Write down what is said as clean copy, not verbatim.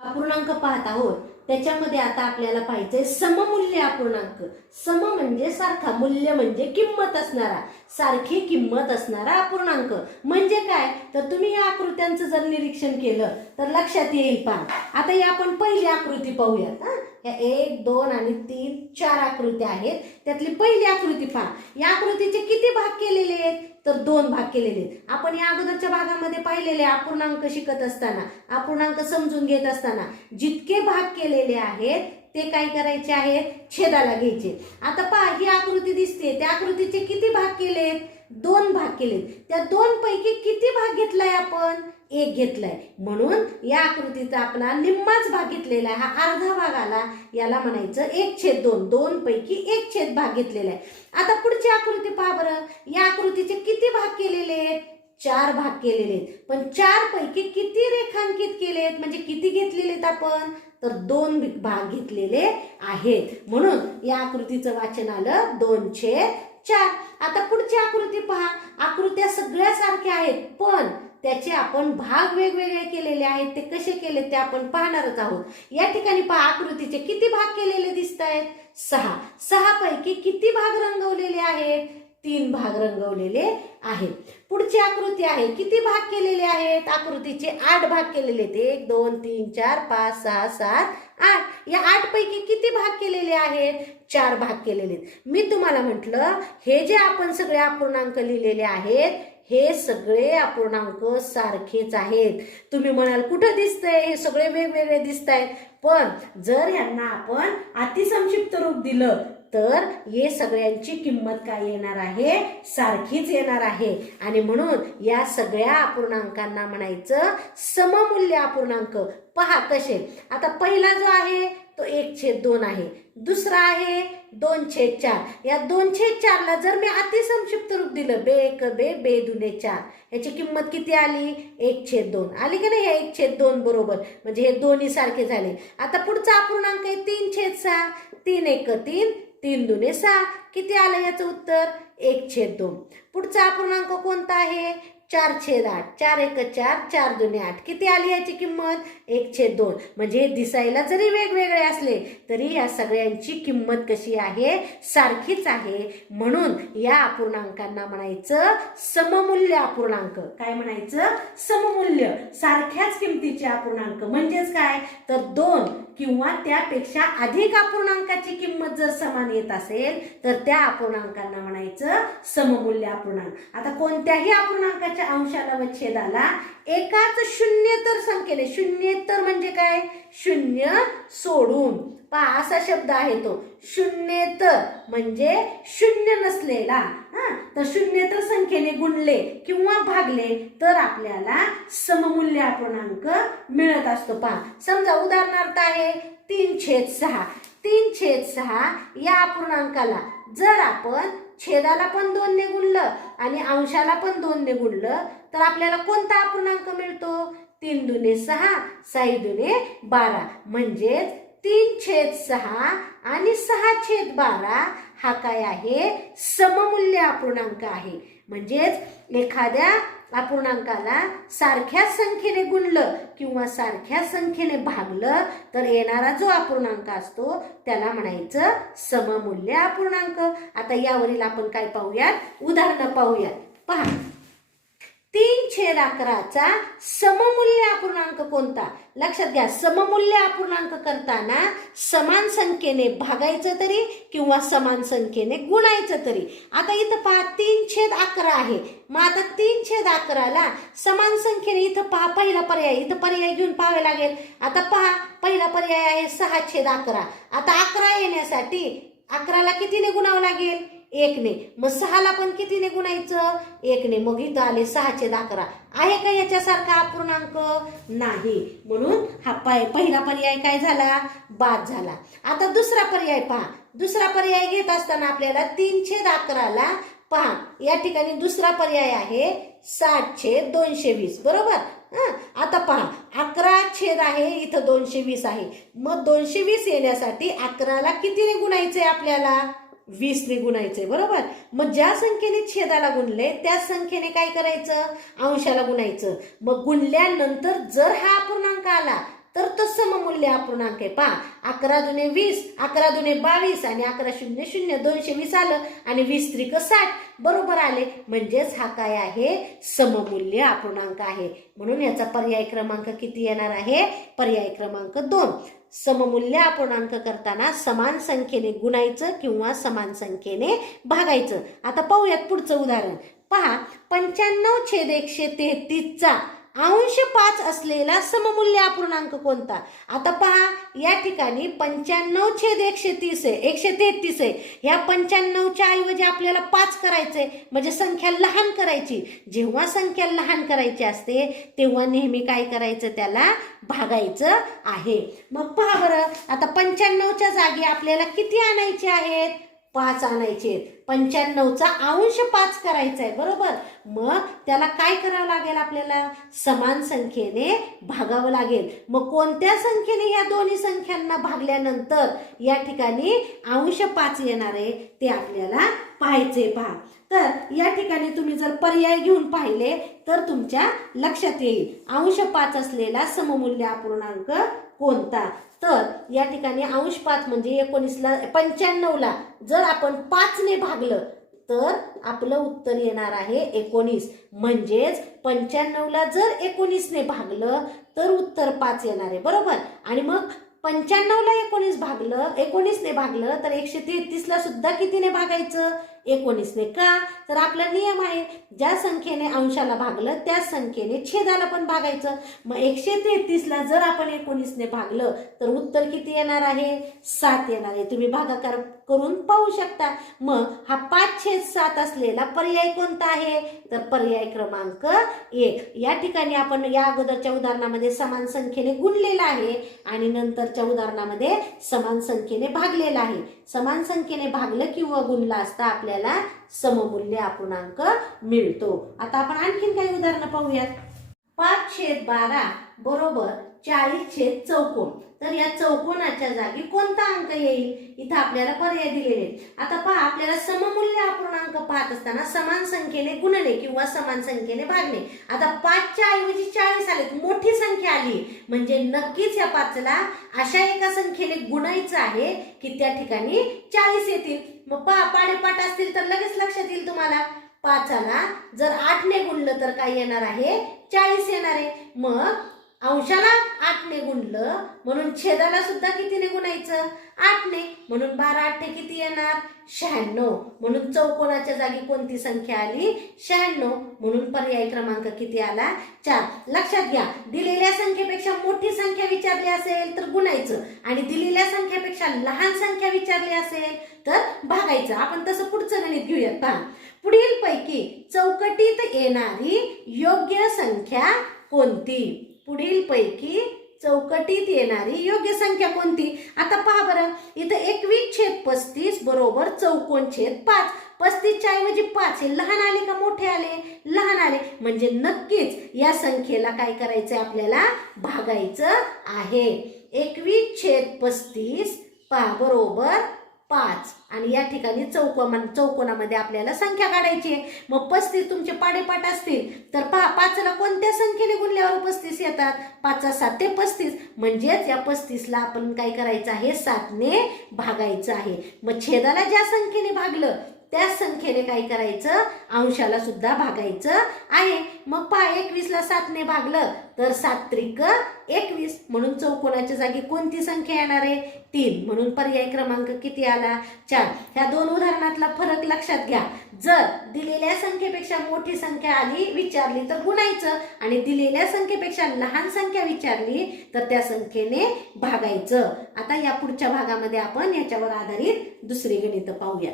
अपूर्णांक पाहत आहोत. त्याच्यामध्ये आता आपल्याला पाहिजे सममूल्य अपूर्णांक. सम म्हणजे सारखा, मूल्य म्हणजे किंमत असणारा, सारखी किंमत असणारा अपूर्णांक. म्हणजे काय तर तुम्ही या आकृत्यांचं जर निरीक्षण केलं तर लक्षात येईल. पहा आता ही आपण पहिली आकृती पाहूयात. या 1 2 आणि 3 4 आकृत्या आहेत. त्यातली पहिली आकृती पहा. या आकृतीचे किती भाग केलेले आहेत तर 2 भाग केलेले आहेत. आपण या अगोदरच्या भागामध्ये पाहिलेले अपूर्णांक शिकत असताना, अपूर्णांक समजून घेत असताना जितके भाग केलेले आहेत ते काय करायचे आहेत, छेदाला घ्यायचे. आता पहा ही आकृती दिसते, त्या आकृतीचे किती भाग केलेत, 2 भाग केलेत. त्या 2 पैकी किती भाग घेतलाय आपण, 1 घेतलाय. म्हणून या आकृतीचा आपला निम्माच भाग घेतलेला आहे. हा अर्धा भाग आला, याला म्हणायचं 1/2. 2 पैकी 1 भाग घेतलेला आहे. आता पुढची आकृती पहा बरं. या आकृतीचे किती भाग केलेले आहेत, 4 भाग केलेले आहेत. पण 4 पैकी किती रेखांकित केलेत, म्हणजे किती घेतलेले आहेत आपण तर 2 भाग घेतलेले आहेत. म्हणून या आकृतीचं वाचन आलं 2/4. आता पुढची आकृती पहा. आकृत्या सगळ्या सारख्या आहेत पण त्याचे आपण भाग वेगवेगळे केलेले आहेत. ते कसे केले ते आपण पाहणारच आहोत. या ठिकाणी पहा आकृतीचे किती भाग केलेले दिसत आहेत, 6. 6 पैकी किती भाग रंगवलेले आहेत, 3 भाग रंगवलेले आहेत. पुढची आकृती आहे, किती भाग केलेले आहेत, आकृतीचे 8 भाग केलेले आहेत. 1 2 3 4 5 6 7 8. या 8 पैकी किती भाग केलेले आहेत, 4 भाग केलेले आहेत. मी तुम्हाला म्हटलं हे जे आपण सगळे अपूर्णांक लिहिलेले आहेत हे सगळे अपूर्णांक सारखेच आहेत. तुम्ही म्हणाल कुठं दिसतंय, हे सगळे वेगवेगळे दिसत आहेत. पण जर यांना आपण अतिसंक्षिप्त रूप दिलं तर हे सगळ्यांची किंमत काय येणार आहे, सारखीच येणार आहे. आणि म्हणून या सगळ्या अपूर्णांकांना म्हणायचं सममूल्य अपूर्णांक. पहा कसे. आता पहिला जो आहे तो 1/2 आहे, दुसरा आहे 2/4. या 2/4 ला जर मी अतिसंक्षिप्त रूप दिलं बे 1 बे बे 2 4, याची किंमत किती आली, 1/2 आली का नाही. 1/2 बरोबर, म्हणजे हे दोन्ही सारखे झाले. आता पुढचा अपूर्णांक आहे 3/6. 3 1 3 3 2 6. किती आलं याचं उत्तर, 1/2. पुढचा अपूर्णांक कोणता आहे, 4/8. 4 1 4 4 2 8. किती आली याची किंमत, 1/2. म्हणजे दिसायला जरी वेगवेगळे असले तरी या सगळ्यांची किंमत कशी आहे, सारखीच आहे. म्हणून या अपूर्णांकांना म्हणायचं सममूल्य अपूर्णांक. काय म्हणायचं, सममूल्य, सारख्याच किमतीचे अपूर्णांक. म्हणजेच काय तर 2 किंवा त्यापेक्षा अधिक अपूर्णांकाची किंमत जर समान येत असेल तर त्या अपूर्णांकांना म्हणायचं सममूल्य अपूर्णांक. आता कोणत्याही अपूर्णांकाच्या अंशाला व छेदाला एकाच शून्येतर संख्येने, शून्येतर म्हणजे काय, शून्य सोडून, पहा असा शब्द आहे तो शून्येतर म्हणजे शून्य नसलेला. तर शून्येतर संख्येने गुणले किंवा भागले तर आपल्याला सममूल्य अपूर्णांक मिळत असतो. पहा समजा उदाहरणार्थ आहे 3/6. 3/6 या अपूर्णांकाला जर आपण छेदाला पण 2 ने गुणलं आणि अंशाला पण 2 ने गुणलं तर आपल्याला कोणता अपूर्णांक मिळतो, 3 2 6 6 2 12. म्हणजेच 3/6 आणि 6/12 हा काय आहे, सममूल्य अपूर्णांक आहे. म्हणजेच एखाद्या अपूर्णांकाला सारख्याच संख्येने गुणलं किंवा सारख्याच संख्येने भागलं तर येणारा जो अपूर्णांक असतो त्याला म्हणायचं सममूल्य अपूर्णांक. आता यावरील आपण काय पाहूयात, उदाहरण पाहूयात. पहा 3/11चा सममूल्य अपूर्णांक कोणता. लक्षात घ्या, सममूल्य अपूर्णांक करताना समान संख्येने भागायचं तरी किंवा समान संख्येने गुणायचं तरी. आता इथं पहा 3/11 आहे. मग आता 3/11ला समान संख्येने इथं पहा पहिला पर्याय, इथं पर्याय घेऊन पाहावे लागेल. आता पहा पहिला पर्याय आहे 6/11. आता 11 येण्यासाठी 11ला कितीने गुणावं लागेल, 1 ने. मग 6ला पण कितीने गुणायचं, 1 ने. मग इथं आले 6/11. आहे का याच्यासारखा अपूर्णांक, नाही. म्हणून हा पहिला पर्याय काय झाला, बाद झाला. आता दुसरा पर्याय पहा. दुसरा पर्याय घेत असताना आपल्याला 3/11ला पहा या ठिकाणी दुसरा पर्याय आहे 60/220 बरोबर. आता पहा 11 आहे, इथं 220 आहे. मग 220 येण्यासाठी 11ला कितीने गुणायचंय आपल्याला, 20 ने गुणायचंय बरोबर. मग ज्या संख्येने छेदाला गुणले त्याच संख्येने काय करायचं, अंशाला गुणायचं. मग गुणल्यानंतर जर हा अपूर्णांक आला तर तो सममूल्य अपूर्णांक आहे. पहा 11 दुने 20, 11 दुने 22 आणि 11 शून्य शून्य 220 आलं आणि 20 त्रिक 60 बरोबर आले. म्हणजेच हा काय आहे, सममूल्य अपूर्णांक आहे. म्हणून याचा पर्याय क्रमांक किती येणार आहे, पर्याय क्रमांक 2. सममूल्य अपूर्णांक करताना समान संख्येने गुणायचं किंवा समान संख्येने भागायचं. आता पाहूयात पुढचं उदाहरण. पहा 95/133 चा अंश 5 असलेला सममूल्य अपूर्णांक कोणता. आता पहा या ठिकाणी 95/130 आहे, 133 आहे. या 95च्या ऐवजी आपल्याला 5 करायचंय, म्हणजे संख्या लहान करायची. जेव्हा संख्या लहान करायची असते तेव्हा नेहमी काय करायचं, त्याला भागायचं आहे. मग पहा बरं, आता 95च्या जागी आपल्याला किती आणायचे आहेत, 5 आणायचे. 95चा अंश 5 करायचा आहे बरोबर. मग त्याला काय करावं लागेल, आपल्याला समान संख्येने भागावं लागेल. मग कोणत्या संख्येने या दोन्ही संख्यांना भागल्यानंतर या ठिकाणी अंश 5 येणार आहे ते आपल्याला पाहायचे. पहा तर या ठिकाणी तुम्ही जर पर्याय घेऊन पाहिले तर तुमच्या लक्षात येईल अंश 5 असलेला सममूल्य अपूर्णांक कोणता. तर या ठिकाणी अंश 5 म्हणजे 95ला जर आपण 5 ने भागलं तर आपलं उत्तर येणार आहे 19. म्हणजेच 95ला जर 19 ने भागलं तर उत्तर 5 येणार आहे बरोबर. आणि मग 95ला 19 ने भागलं तर 133ला सुद्धा कितीने भागायचं, 19 ने. का तर आपला नियम आहे ज्या संख्येने अंशाला भागलं त्या संख्येने छेदाला पण भागायचं. मग 133ला जर आपण 19 ने भागलं तर उत्तर किती येणार आहे, 7 येणार आहे. तुम्ही भागाकार करून पाहू शकता. मग हा 5/7 असलेला पर्याय कोणता आहे, तर पर्याय क्रमांक 1. या ठिकाणी आपण या अगोदरच्या उदाहरणामध्ये समान संख्येने गुणलेला आहे आणि नंतरच्या उदाहरणामध्ये समान संख्येने भागलेला आहे. समान संख्येने भागलं किंवा गुणलं असता आपल्याला सममूल्य अपूर्णांक मिळतो. आता आपण आणखीन काही उदाहरणं पाहूयात. 5/12 बरोबर 40 चौकोन. तर या चौकोनाच्या जागी कोणता अंक येईल, इथं आपल्याला पर्याय दिलेले. आता पहा आपल्याला सममूल्य अपूर्णांक पाहत असताना समान संख्येने गुणणे किंवा समान संख्येने भागणे. आता 5च्या ऐवजी 40 आले, मोठी संख्या आली म्हणजे नक्कीच या 5ला अशा एका संख्येने गुणायचं आहे की त्या ठिकाणी 40 येतील. मग पहा पाडेपाठ असतील तर लगेच लक्षात येईल तुम्हाला. 5ला जर 8 ने गुणलं तर काय येणार आहे, 40 येणार आहे. मग अंशाला 8 ने गुणलं म्हणून छेदाला सुद्धा कितीने गुणायचं, 8 ने. म्हणून 12 किती येणार, 96. म्हणून चौकोनाच्या जागी कोणती संख्या आली, 96. म्हणून पर्याय क्रमांक किती आला, 4. लक्षात घ्या दिलेल्या संख्येपेक्षा मोठी संख्या विचारली असेल तर गुणायचं आणि दिलेल्या संख्येपेक्षा लहान संख्या विचारली असेल तर भागायचं. आपण तसं पुढचं गणित घेऊयात. पहा पुढील पैकी चौकटीत येणारी योग्य संख्या कोणती. पुढील पैकी चौकटीत येणारी योग्य संख्या कोणती. आता पहा बरं इथं 21/35 बरोबर चौकोन छेद 5. 35च्या ऐवजी 5 हे लहान आले का मोठे आले, लहान आले. म्हणजे नक्कीच या संख्येला काय करायचंय, आपल्याला भागायचं आहे. 21/35 पहा बरोबर 5 आणि या ठिकाणी चौकोनामध्ये आपल्याला संख्या काढायची आहे. मग 35 तुमचे पाडेपाठ असतील तर पहा 5ला कोणत्या संख्येने गुणल्यावर 35 येतात, 5 7 35. म्हणजेच या 35ला आपण काय करायचं आहे, 7 ने भागायचं आहे. मग छेदाला ज्या संख्येने भागलं त्याच संख्येने काय करायचं, अंशाला सुद्धा भागायचं आहे. मग पहा 21ला 7 ने भागलं तर 7 त्रिक 21. म्हणून चौकोनाच्या जागी कोणती संख्या येणार आहे, 3. म्हणून पर्याय क्रमांक किती आला, 4. ह्या दोन उदाहरणातला फरक लक्षात घ्या. जर दिलेल्या संख्येपेक्षा मोठी संख्या आली विचारली तर गुणायचं आणि दिलेल्या संख्येपेक्षा लहान संख्या विचारली तर त्या संख्येने भागायचं. आता या पुढच्या भागामध्ये आपण याच्यावर आधारित दुसरी गणितं पाहूया.